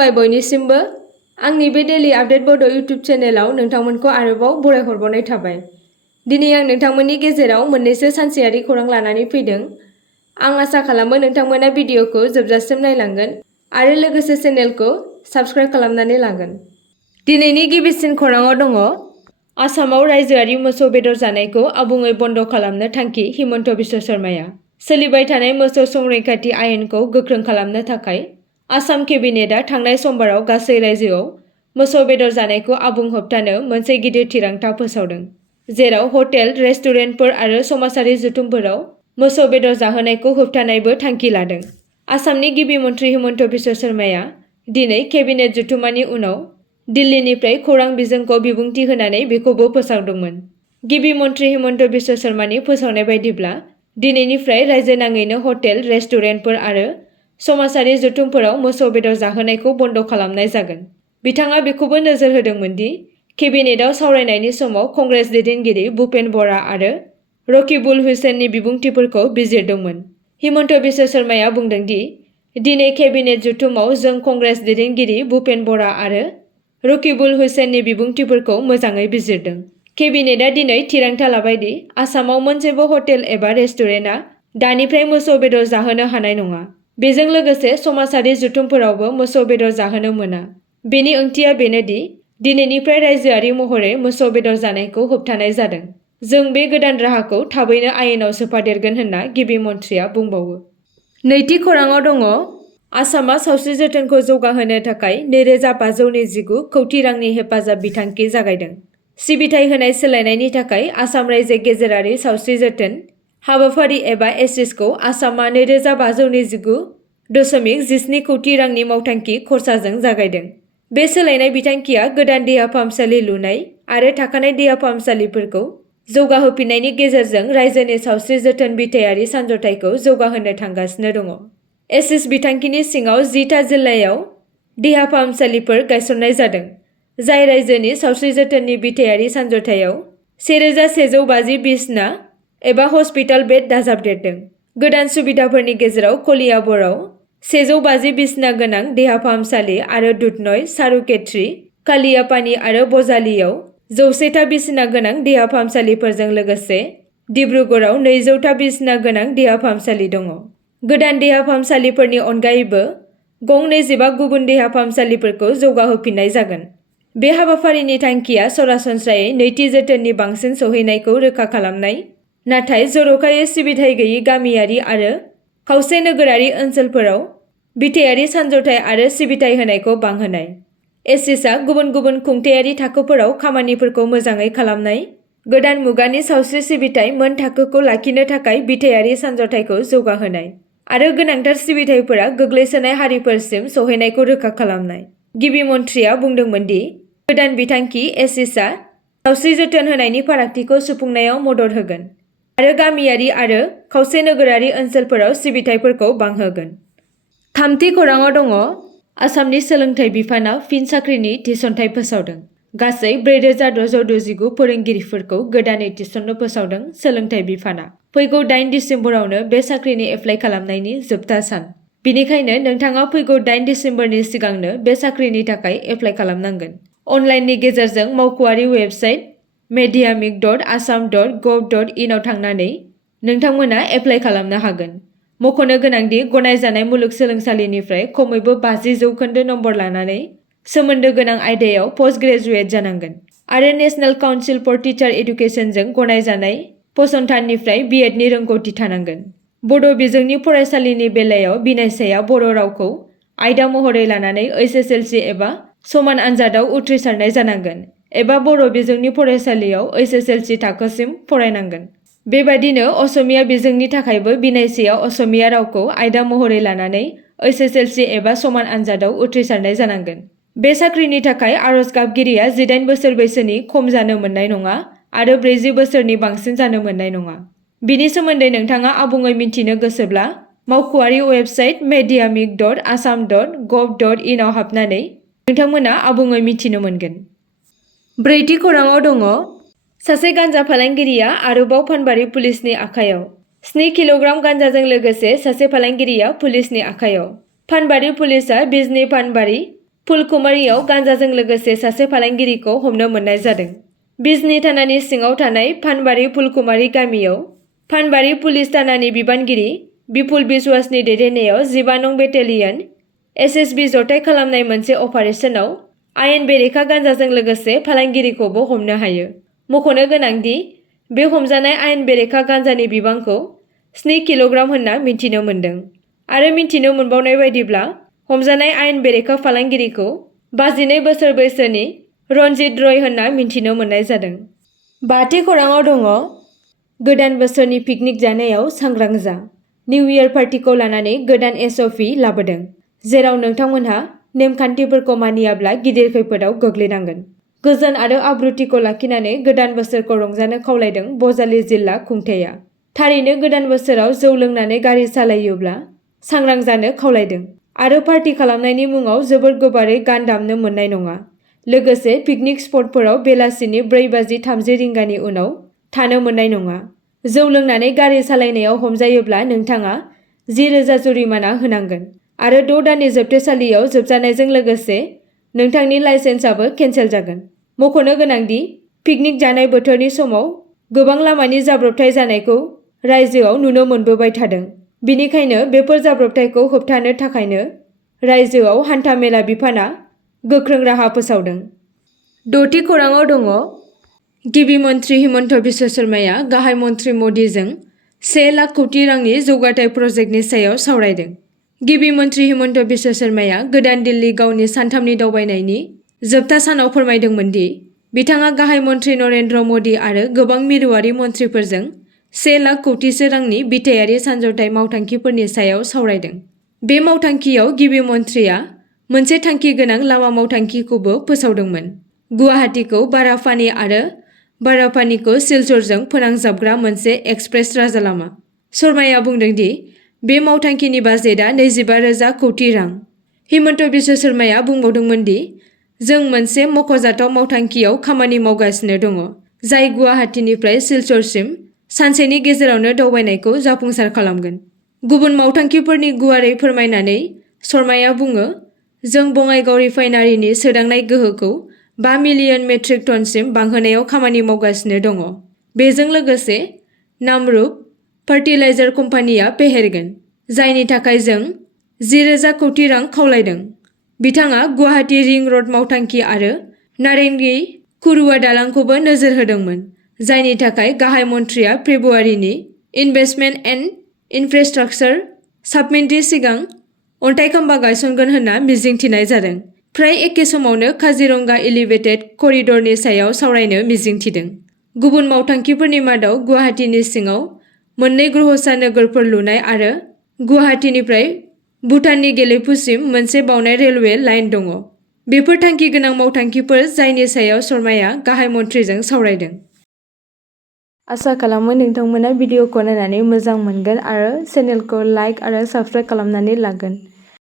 खुलुमबाय बयनिसिमबो आंनि बे डेली आपडेट बड' इउट्युब चेनेलाव नोंथांमोनखौ आरोबाव बरायहरबावनाय थाबाय। दिनै आं नोंथांमोननि गेजेराव मोननैसो सानसेयारि खौरां लानानै फैदों। आं आसा खालामो नोंथांमोना भिडिअखौ जोबजासिम नायलांगोन आरो लोगोसे चेनेलखौ साबस्क्राइब खालामनानै लागोन। दिनैनि गिबिसिन खौराङाव दङ आसामाव रायजोआरि मोसौ बेदर जानायखौ आबुङै बन्द खालामनो थांखि हिमन्त बिश्व शर्माया। सोलिबाय थानाय मोसौ संरैखाथि आयेनखौ गोख्रों खालामनो थाखाय आसाम केबिनेटआ थांनाय समबाराव गासै रायजोआव मोसौ बेदर जानायखौ आबुं होबथानो मोनसे गिदिर थिरांथा फोसावदों, जेराव हटेल, रेस्टुरेन्टफोर आरो समाजारि जथुमफोराव मोसौ बेदर जाहोनायखौ होबथानायबो थांखि लादों। आसामनि गिबि मन्थ्रि हिमन्त बिश्व शर्माया दिनै केबिनेट जथुमानि उनाव दिल्लीनिफ्राय खौरां बिजोंखौ बिबुंथि होनानै बेखौबो फोसावदोंमोन। गिबि मन्थ्रि हिमन्त बिश्व शर्मानि फोसावनाय बायदिब्ला दिनैनिफ्राय रायजो नाङैनो हटेल, रेस्टुरेन्टफोर आरो समाजारि जथुमफोराव मोसौ बेदर जाहोनायखौ बन्द खालामनाय जागोन। बिथाङा बेखौबो नोजोर होदोंमोन दि केबिनेटआव सावरायनायनि समाव कंग्रेस दैदेनगिरि भुपेन बरा आरो रकिबुल हुसैननि बिबुंथिफोरखौ बिजिरदोंमोन। हिमन्त बिश्व शर्माया बुंदों दि दिनै केबिनेट जथुमाव जों कंग्रेस दैदेनगिरि भुपेन बरा आरो रकिबुल हुसैननि बिबुंथिफोरखौ मोजाङै बिजिरदों। केबिनेटआ दिनै थिरांथा लाबाय दि आसामाव मोनसेबो हटेल एबा रेस्टुरेन्टआ दानिफ्राय मोसौ बेदर जाहोनो हानाय नङा। बेजों लोगोसे समाजारि जथुमफोरावबो मोसौ बेदर जाहोनो मोना। बेनि ओंथिया बेनो दि दिनैनिफ्राय रायजोआरि महरै मोसौ बेदर जानायखौ होबथानाय जादों। जों बे गोदान राहाखौ थाबैनो आयेनाव सोफादेरगोन होनना गिबि मन्थ्रिया बुंबावो। नैथि खौराङाव दङ आसामआ सावस्रि जोथोनखौ जौगाहोनो थाखाय 2529 कौटि रांनि हेफाजाब बिथांखि जागायदों। सिबिथाय होनाय सोलायनायनि थाखाय आसाम रायजो गेजेरारि सावस्रि जोथोन हाबाफारि एबा एसिसखौ आसामआ 2529.17 कौटि रांनि मावथांखि खरसाजों जागायदों। बे सोलायनाय बिथांखिया गोदान देहा फाहामसालि लुनाय आरो थाखानाय देहा फाहामसालिफोरखौ जौगाहोफिननायनि गेजेरजों रायजोनि सावस्रि जोथोन बिथायारि सानज'थायखौ जौगाहोनो थांगासिनो दङ। एसिस बिथांखिनि सिङाव 10टा जिल्लायाव देहा फाहामसालिफोर गायसननाय जादों, जाय रायजोनि सावस्रि जोथोननि बिथायारि सानज'थायाव 1150 बिसना एबा हस्पिटाल बेड दाजाबदेरदों। गोदान सुबिदाफोरनि गेजेराव कलियाबरआव 150 बिसना गोनां देहा फाहामसालि आरो दुधनय, सारुक्षेत्री, कालियापानी आरो बजालियाव 100टा बिसना गोनां देहा फाहामसालिफोरजों लोगोसे डिब्रुगड़आव 200टा बिसना गोनां देहा फाहामसालि दङ। गोदान देहा फाहामसालिफोरनि अनगायैबो गं 25 गुबुन देहा फाहामसालिफोरखौ जौगाहोफिननाय जागोन। बे हाबाफारिनि थांखिया सरासनस्रायै नैथि जोथोननि बांसिन सौहैनायखौ रोखा खालामनाय, नाथाय जर'खायै सिबिथाय गैयै गामियारि आरो खावसे नोगोरारि ओनसोलफोराव बिथायारि सानज'थाय आरो सिबिथाय होनायखौ बांहोनाय। एसिसआ गुबुन गुबुन खुंथायारि थाखोफोराव खामानिफोरखौ मोजाङै खालामनाय, गोदान मुगानि सावस्रि सिबिथाय मोन थाखोखौ लाखिनो थाखाय बिथायारि सानज'थायखौ जौगाहोनाय आरो गोनांथार सिबिथायफोरा गोग्लैसोनाय हारिफोरसिम सौहैनायखौ रोखा खालामनाय। गिबि मन्थ्रिया बुंदोंमोन दि गोदान बिथांखि एसिसआ सावस्रि जोथोन होनायनि फारागथिखौ सुफुंनायाव मदद होगोन आरो गामियारि आरो खावसे नोगोरारि ओनसोलफोराव सिबिथायफोरखौ बांहोगोन। थामथि खौराङाव दङ आसामनि सोलोंथाइ बिफाना फिन साख्रिनि थिसनथाइ फोसावदों। गासै 4669 फोरोंगिरिफोरखौ गोदानै थिसननो फोसावदों सोलोंथाइ बिफाना। फैगौ 8 दिसेम्बरावनो बे साख्रिनि एप्लाइ खालामनायनि जोबथा सान। बेनिखायनो नोंथाङा फैगौ 8 दिसेम्बरनि सिगांनो बे साख्रिनि थाखाय एप्लाइ खालामनांगोन। अनलाइननि गेजेरजों मावख'आरि वेबसाइट madhyamik.assam.gov.in आव थांनानै नोंथांमोना एप्लाइ खालामनो हागोन। मख'नो गोनांदि गनायजानाय मुलुगसोलोंसालिनिफ्राय खमैबो 50% नम्बर लानानै सोमोन्दो गोनां आयदायाव पस्ट ग्रेजुएट जानांगोन आरो नेशनेल काउन्सिल फर टिचार एडुकेशनजों गनायजानाय फसंथाननिफ्राय बिएडनि रोंग'थि थानांगोन। बड' बिजोंनि फरायसालिनि बेलायाव बिनायसाया बर' रावखौ आयदा महरै लानानै एसएसएलसि एबा समान आनजादाव उथ्रिसारनाय जानांगोन एबा बर' बिजोंनि फरायसालियाव एसएसएलसि थाखोसिम फरायनांगोन। बेबादिनो असमिया बिजोंनि थाखायबो बिनायसाया असमिया रावखौ आयदा महरै लानानै एसएसएलसि एबा समान आनजादाव उथ्रिसारनाय जानांगोन। बे साख्रिनि थाखाय आरज गाबगिरिया 18 बोसोर बैसोनि खम जानो मोननाय नङा आरो 40 बोसोरनि बांसिन जानो मोननाय नङा। बिनि सोमोन्दै नोंथाङा आबुङै मिन्थिनो गोसोब्ला मावख'आरि वेबसाइट madhyamik.assam.gov.in आव हाबनानै नोंथांमोना आबुङै मिथिनो मोनगोन। ब्रैथि खौराङाव दङ सासे गान्जा फालांगिरिया आरोबाव फानबारि पुलिसनि आखायाव। 7 किल'ग्राम गान्जाजों लोगोसे सासे फालांगिरिया पुलिसनि आखायाव। फानबारि पुलिसआ बिजनी फानबारि फुलकुमारियाव गान्जाजों लोगोसे सासे फालांगिरिखौ हमनो मोननाय जादों। बिजनी थानानि सिङाव थानाय फानबारि फुलकुमारि गामियाव फानबारि पुलिस थानानि बिबानगिरि बिपुल बिश्वासनि दैदेननायाव 15 नं बेटेलियन एसएसबि जथाय खालामनाय मोनसे अपारेशनाव आयेन बेरेखा गान्जाजों लोगोसे फालांगिरिखौबो हमनो हायो। मख'नो गोनांदि बे हमजानाय आयेन बेरेखा गान्जानि बिबांखौ 7 किल'ग्राम होनना मिन्थिनो मोन्दों आरो मिन्थिनो मोनबावनाय बायदिब्ला हमजानाय आयेन बेरेखा फालांगिरिखौ 52 बोसोर बैसोनि रनजित रय होनना मिन्थिनो मोननाय जादों। 5थि खौराङाव दङ गोदान बोसोरनि पिकनिक जानायाव सांग्रां जा। निउ इयार पार्टिखौ लानानै गोदान एसअपि लाबोदों, जेराव नोंथांमोनहा नेमखान्थिफोरखौ मानियाब्ला गिदिर खैफोदाव गोग्लैनांगोन। गोजोन आरो आब्रुथिखौ लाखिनानै गोदान बोसोरखौ रंजानो खावलायदों बजालि जिल्ला खुंथाया। थारैनो गोदान बोसोराव जौ लोंनानै गारि सालायोब्ला सांग्रां जानो खावलायदों आरो पार्टी खालामनायनि मुङाव जोबोर गोबारै गान दामनो मोननाय नङा। लोगोसे पिकनिक स्पटफोराव बेलासिनि 4:30 रिंगानि उनाव थानो मोननाय नङा। जौ लोंनानै गारि सालायनायाव हमजायोब्ला नोंथाङा 10,000 जुरिमाना होनांगोन आरो 6 दाननि जोबथेसालियाव जोबजानायजों लोगोसे नोंथांनि लाइसेन्सआबो केन्सेल जागोन। मख'नो गोनांदि पिकनिक जानाय बोथोरनि समाव गोबां लामानि जाब्रबथाय जानायखौ रायजोआव नुनो मोनबोबाय थादों। बिनिखायनो बेफोर जाब्रबथायखौ होबथानो थाखायनो रायजोआव हान्था मेला बिफाना गोख्रों राहा फोसावदों। 6थि खौराङाव दङ गिबि मन्त्रि हिमन्त बिश्व शर्माया गाहाय मन्त्रि मदिजों 1 लाख कौटि रांनि जौगाथाय प्रजेक्टनि सायाव सावरायदों। गिबि मन्त्रि हिमन्त बिश्व शर्माया गोदान दिल्ली गावनि सानथामनि दावबायनायनि जोबथा सानाव फोरमायदोंमोन दि बिथाङा गाहाय मन्त्रि नरेन्द्र मदि आरो गोबां मिरुआरि मन्थ्रिफोरजों 1 लाख कौटिसो रांनि बिथायारि सानज'थाय मावथांखिफोरनि सायाव सावरायदों। बे मावथांखियाव गिबि मन्थ्रिया मोनसे थांखि गोनां लामा मावथांखिखौबो फोसावदोंमोन। गुवाहाटीखौ बारापानी आरो बारापानीखौ सिलचरजों फोनांजाबग्रा मोनसे एक्सप्रेस राजालामा। शर्माया बुंदों दि बे मावथांखिनि बाजेटआ 25,000 कौटि रां। हिमन्त बिश्व शर्माया बुंबावदोंमोन दि जों मोनसे मख'जाथाव मावथांखियाव खामानि मावगासिनो दङ, जाय गुवाहाटीनिफ्राय सिलचरसिम सानसेनि गेजेरावनो दावबायनायखौ जाफुंसार खालामगोन। गुबुन मावथांखिफोरनि गुवारै फोरमायनानै शर्माया बुङो, जों बङाइगाव रिफाइनारिनि सोदांनाय गोहोखौ 5 मिलियन मेट्रिक टनसिम बांहोनायाव खामानि मावगासिनो दङ। बेजों लोगोसे नामरुप फार्टिलाइजार कम्पानिया फेहेरगोन, जायनि थाखाय जों 10,000 कौटि रां खावलायदों। बिथाङा गुवाहाटी रिं रड मावथांखि आरो नारेंगी कुरुआ दालांखौबो नोजोर होदोंमोन, जायनि थाखाय गाहाय मन्थ्रिया फेब्रुवारिनि इनभेस्टमेन्ट एन्ड इनफ्रास्ट्राक्चार साबमिटनि सिगां अन्थाइ खाम्फा गायसनगोन होनना मिजिंथिनाय जादों। फ्राय एखे समावनो काजिरंगा एलिभेटेड करिडरनि सायाव सावरायनो मिजिंथिदों। गुबुन मावथांखिफोरनि मादाव गुवाहाटीनि सिङाव 2 ग्रहसा नोगोरफोर लुनाय आरो गुवाहाटीनिफ्राय भुटाननि गेलेफुसिम मोनसे बावनाय रेलवे लाइन दङ। बेफोर थांखि गोनां मावथांखिफोर जायनि सायाव शर्माया गाहाय मन्थ्रिजों सावरायदों। आसा खालामो नोंथांमोना भिडिअखौ नायनानै मोजां मोनगोन आरो चेनेलखौ लाइक आरो साबस्क्राइब खालामनानै लागोन।